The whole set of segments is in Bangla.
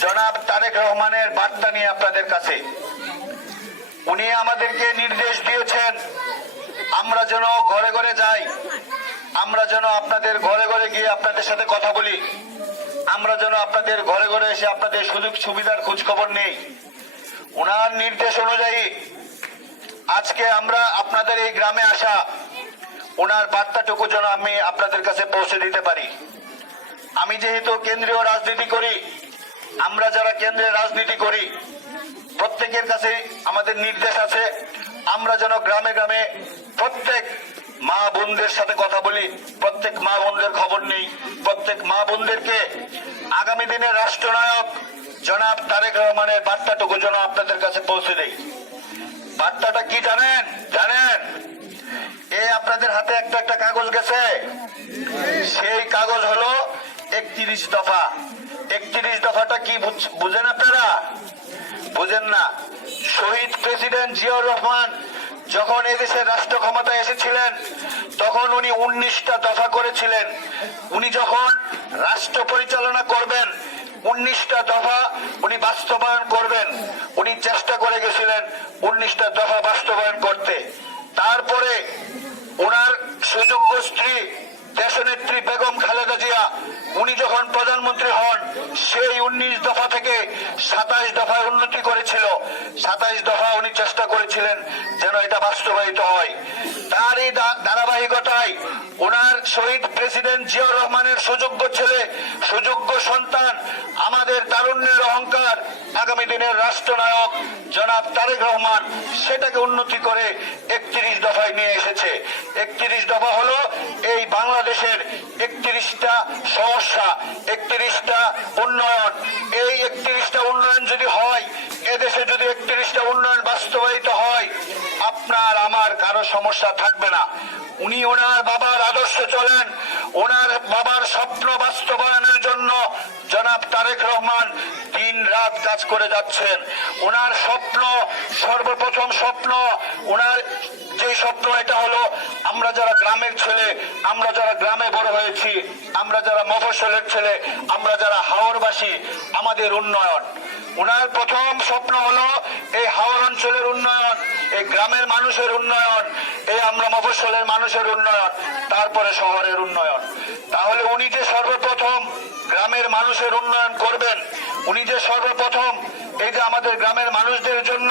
জনাব তারেক রহমানের বার্তা নিয়ে আপনাদের কাছে। উনি আমাদেরকে নির্দেশ দিয়েছেন আমরা যেন ঘরে ঘরে যাই, আমরা যেন আপনাদের ঘরে ঘরে গিয়ে আপনাদের সাথে কথা বলি, আমরা যেন আপনাদের ঘরে ঘরে এসে আপনাদের সুযোগ সুবিধার খোঁজ খবর নেই। ওনার নির্দেশ অনুযায়ী আজকে আমরা আপনাদের এই গ্রামে আসা, ওনার বার্তাটুকু যেন আমি আপনাদের কাছে পৌঁছে দিতে পারি। আমি যেহেতু কেন্দ্রীয় রাজনীতি করি, আমরা যারা কেন্দ্রে রাজনীতি করি প্রত্যেকের কাছে আমাদের নির্দেশ আছে আমরা যেন গ্রামে গ্রামে প্রত্যেক মা বোনদের সাথে কথা বলি, প্রত্যেক মা বোনদের খবর নেই, প্রত্যেক মা বোনদেরকে আগামী দিনের রাষ্ট্রনায়ক জনাব তারেক রহমানের বার্তাটুকু যেন আপনাদের কাছে পৌঁছে দেই। বার্তাটা কি জানেন? আপনাদের হাতে একটা একটা কাগজ গেছে, সেই কাগজ হলো 31 দফা। 31 দফাটা কি বুঝেন আপনারা? বুঝেন না। শহীদ প্রেসিডেন্ট জিয়াউর রহমান যখন এদেশের রাষ্ট্র ক্ষমতায় এসেছিলেন তখন উনি 19টা দফা করেছিলেন। উনি যখন রাষ্ট্র পরিচালনা করবেন 19টা দফা উনি বাস্তবায়ন করবেন। উনি চেষ্টা করে গেছিলেন 19টা দফা বাস্তবায়ন করতে। তারপরে ওনার সুযোগ্য স্ত্রী দেশনেত্রী বেগম খালেদা জিয়া উনি যখন প্রধানমন্ত্রী হন সেই 19 দফা থেকে 27 দফায় উন্নতি করেছিল। 27 দফা উনি চেষ্টা করেছিলেন যেন এটা বাস্তবায়িত হয়। তারই ধারাবাহিকতায় ওনার শহীদ প্রেসিডেন্ট জিয়াউর রহমানের সুযোগ্য ছেলে, সুযোগ্য সন্তান, আমাদের তারুণ্যের অহংকার, আগামী দিনের রাষ্ট্রনায়ক জনাব তারেক রহমান সেটাকে উন্নতি করে 31 দফায় নিয়ে এসেছে। 31 দফা হলো এই বাংলাদেশের 31টা সমস্যা, 31টা উন্নয়ন। এই 31টা উন্নয়ন যদি হয়, এদেশে যদি 31টা উন্নয়ন বাস্তবায়িত হয়, আপনার আমার কারো সমস্যা থাকবে না। উনি ওনার বাবার আদর্শে চলেন, ওনার বাবার স্বপ্ন বাস্তবায়নের জন্য জনাব তারেক রহমান দিন রাত কাজ করে যাচ্ছেন। ওনার স্বপ্ন, সর্বপ্রথম স্বপ্ন, ওনার যে স্বপ্ন এটা হলো আমরা যারা গ্রামের ছেলে, আমরা যারা গ্রামে বড় হয়েছি, আমরা যারা মফস্বলের ছেলে, আমরা যারা হাওরবাসী, আমাদের উন্নয়ন। ওনার প্রথম স্বপ্ন হলো এই হাওর অঞ্চলের উন্নয়ন, এই গ্রামের মানুষের উন্নয়ন, এই আমরা মফস্বলের মানুষের উন্নয়ন, তারপরে শহরের উন্নয়ন। তাহলে উনি যে সর্বপ্রথম গ্রামের মানুষের উন্নয়ন করবেন, উনি যে সর্বপ্রথম এই যে আমাদের গ্রামের মানুষদের জন্য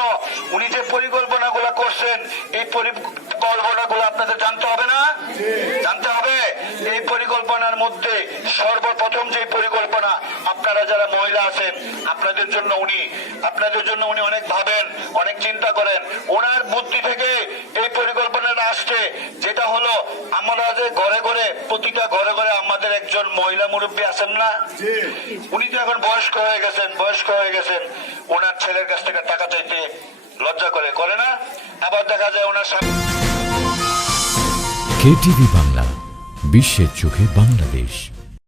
উনি যে পরিকল্পনাগুলো করছেন, এই পরিকল্পনাগুলো আপনাদের জানতে হবে না? জানতে হবে। এই পরিকল্পনার মধ্যে সর্বপ্রথম যে পরিকল্পনা, আপনারা যারা মহিলা আছেন আপনাদের জন্য উনি অনেক ভাবেন, অনেক চিন্তা করেন। ওনার বুদ্ধি থেকে এই পরিকল্পনাটা আসছে, যেটা হলো আমরা যে ঘরে ঘরে, প্রতিটা ঘরে ঘরে আমাদের একজন মহিলা মুরব্বী আছেন না? উনি তো এখন বয়স্ক হয়ে গেছেন, ওনার ছেলের কাছ থেকে টাকা চাইতে লজ্জা করে না? আবার দেখা যায় ওনার স্বামী। কেটিভি বাংলা, বিশ্বের চোখে বাংলাদেশ।